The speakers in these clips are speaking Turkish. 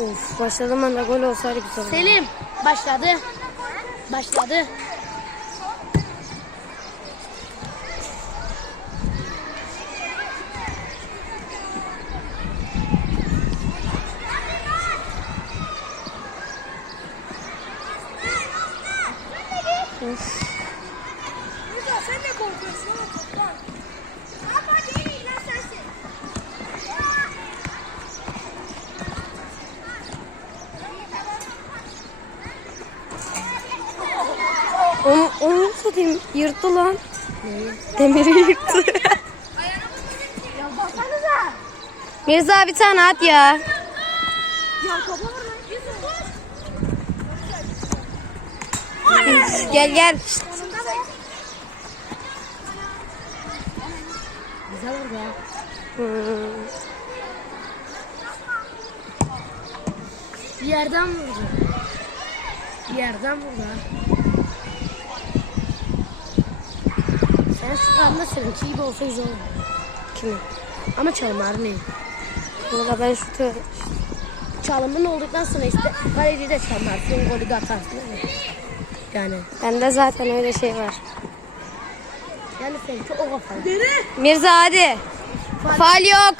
Of başladığım anda gol olsaydı güzel olurdu. Selim başladı. Başladı. Sen de korkuyorsun ama toplan. Ama değil lan sensin. Onu, onu satayım yırttı lan. Demiri yırttı. Mirza bir tane at ya. Gel gel. Be. Güzel ha. Hmm. Bir yerden vurdu. Bir yerden vurdu Sen anda seninki gibi olsa güzel olur. Kimi? Ama çalım harbi. Valla ben şutu Çalımın olduktan sonra işte kaleci de çalmarsın, golü de atarsın. Yani, Bende zaten öyle şey var. yani seninki o kafalı. Mirza hadi. Faal yok.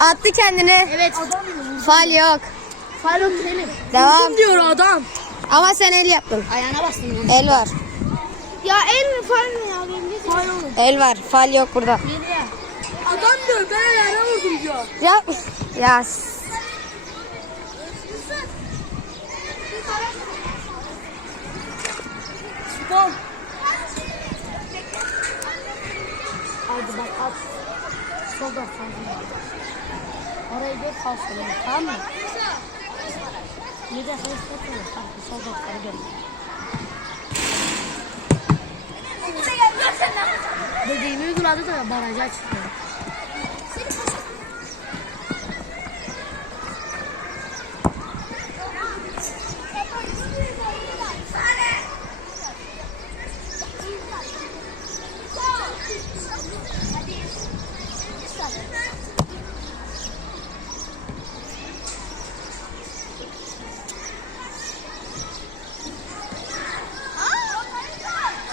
Attı kendini. Evet. Faal yok. Falon Selim. Devam. diyor adam. Ama sen el yaptın. Ayağına bastın. El var. Ya el mi fal mi ya? De Falon. El var. Faal yok burada. Adam diyor ben ayağına vurdum diyor. Ya. Ya. Spor. Hadi bak at. Solda solda. Orayı gör sağ sola. Tamam mı? Ne de sen istiyorsun? Bak solda solda Dediğimi uyguladı da baraja çıktı.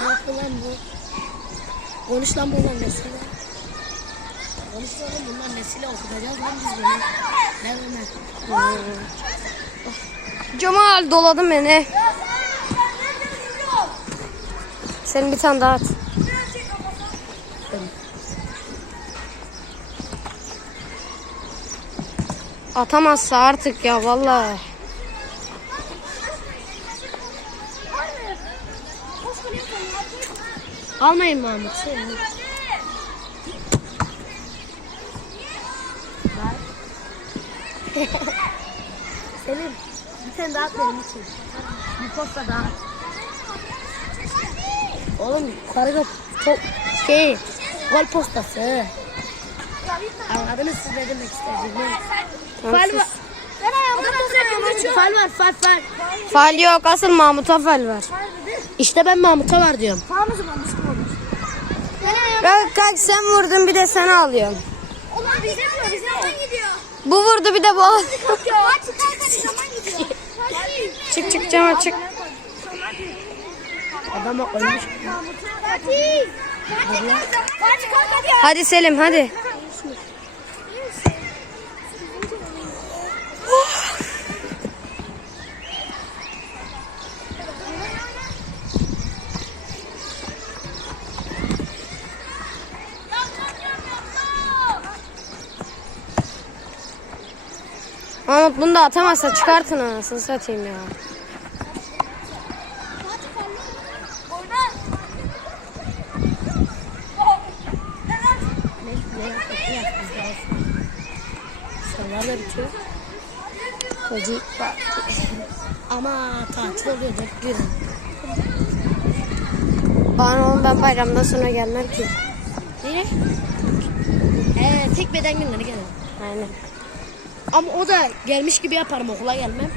Ne yapıyor lan bu? Konuş lan bundan nesile. Konuş lan bundan nesile okutacağız lan biz bunu. Ne demek? Cemal doladın beni. Senin bir tane daha at. Atamazsa artık ya vallahi. Almayın Mahmut. Şey, Selim bir tane daha at benim için. Bir posta daha at. Oğlum yukarıda çok şey gol postası. Anladınız siz ne demek istediğimi. Fal var. Fal var fal fal. Faal yok asıl Mahmut'a faal var. İşte ben Mahmut'a var diyorum. Tamam o zaman Ya kalk sen vurdun bir de sen alıyorsun. Onlar bize diyor. Bize zaman gidiyor. Bu vurdu bir de bu çık çık Cemal çık. Adama ölmüş. Hadi Selim hadi. Mahmut bunu da atamazsa çıkartın anasını satayım ya. Sıralar da bitiyor. Hacı bak. Ama tatil oluyor dört gün. Bana oğlum ben bayramdan sonra gelmem ki. Niye? Ee, tek beden günleri gelirim. Aynen. Ama o da gelmiş gibi yaparım okula gelmem.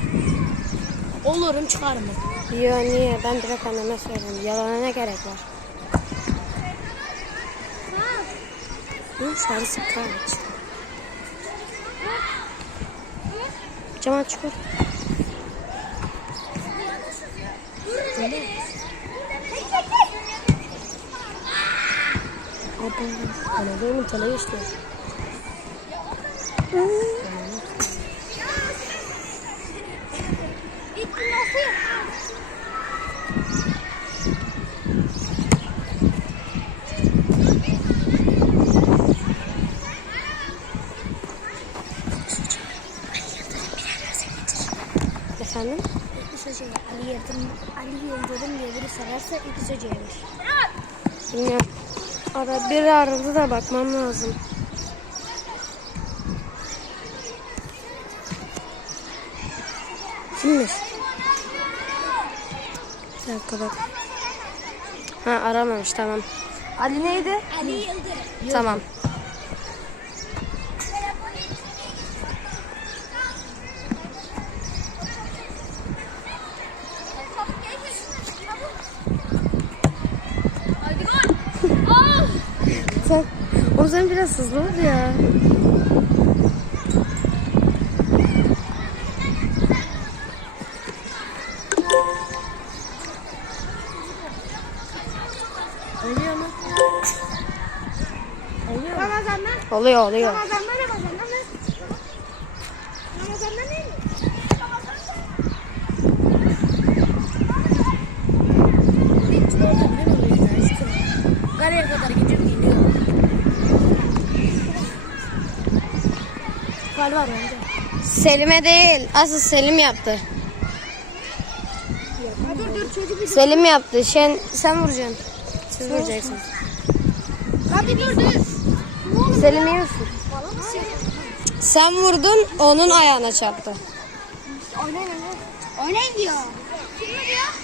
Olurum çıkarım ben. Yo niye? Ben direkt anneme söyledim. Yalana ne gerek var? Hı, sarı sık kahve işte. Cemal çıkar. Anadolu'nun tele geçti. Bitti nasıl? Efendim? İkisi Hoca'ya Ali Yıldırım, Ali Yıldırım diye biri severse İkisi Hoca'ymış. Bilmiyorum. Ara biri aradı da bakmam lazım. Kimmiş? Bir dakika bak. Ha aramamış tamam. Ali neydi? Ali Yıldırım. Tamam. O zaman biraz hızlı ol ya. Oluyor mu? Oluyor? Ramazan'dan. Oluyor oluyor. Ramazan'dan Ramazan'dan? Ramazan'dan ne mi? Galeye kadar gidiyor Fal var önce. Selim'e değil. Asıl Selim yaptı. Ha, dur dur çocuk bir Selim yaptı. Sen, sen vuracaksın. Siz vuracaksınız. Hadi dur dur. Selim iyi misin? Sen vurdun onun ayağına çarptı. Oynayın oynayın. Oynayın diyor. Kim mi diyor?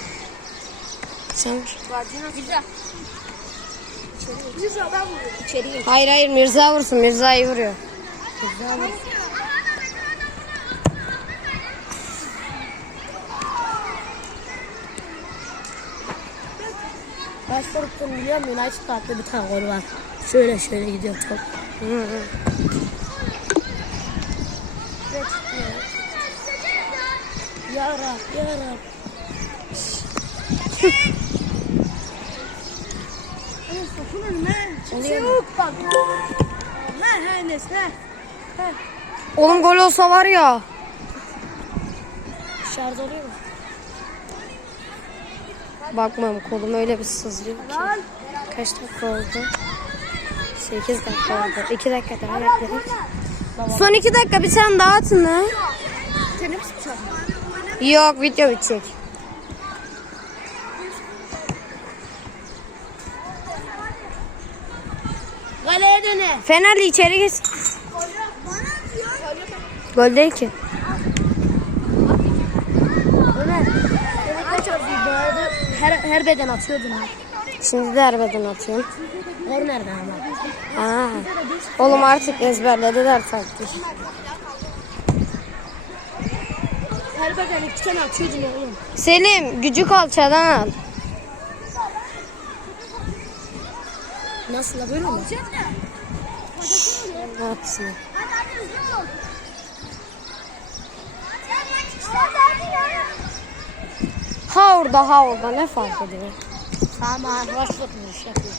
Sen vur. Güzel. Güzel ben vuruyorum. Hayır hayır Mirza vursun. Mirza iyi vuruyor. Güzel vur. Kaç korktum biliyor musun? United attı bir tane gol var. Şöyle şöyle gidiyor top. Hı hı. Ve çıkıyor. Ya Rab, ya Rab. Oğlum? Yok bak. Ne he Enes ne? Oğlum gol olsa var ya. Şarj oluyor mu? Bakmam kolum öyle bir sızlıyor ki. Kaç dakika oldu? 8 dakika oldu. 2 dakika daha bekleriz. Son 2 dakika bir tane daha atın ha. Yok video bitecek. Galeye döne. Fenerli içeri git. Gol değil ki. Ömer. Seni kaç atıyor? Bu arada her, her beden atıyordun ha. Şimdi de arabadan atıyorum. Kornerden ama. Aa. Oğlum artık ezberlediler taktik. Her beden iki tane atıyordun oğlum. Selim gücü kalçadan al. Nasıl la böyle mi? Ne yapsın? Ha orada ha orada ne fark ediyor? Tamam. Rashford vuruş yapıyor.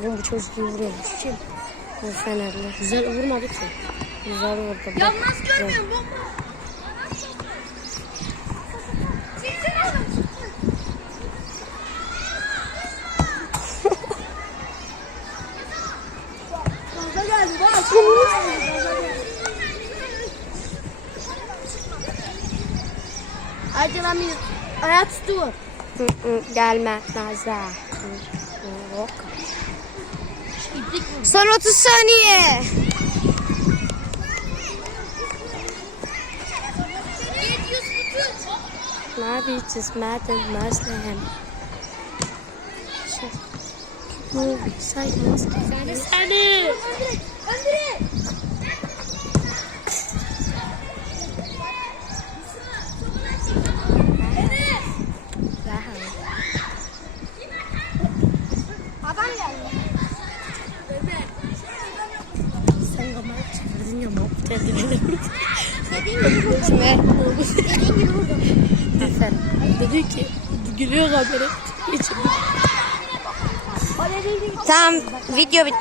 Oğlum bu çocuk vuruyormuş. Kim? Bu Fenerli. Güzel vurmadı ki. Güzel vurdu. Bak. Yalnız görmüyorum bomba. Acılamayız. Hayat dur. Gelme Nazlı. Yok. Son 30 saniye. Mavi için madem Nazlı'm. Bu sayımız. Seni seni. Andrei! Andrei! Vurdum. aferin. dedi ki gülüyor kamera. Hiç Tamam video bitti.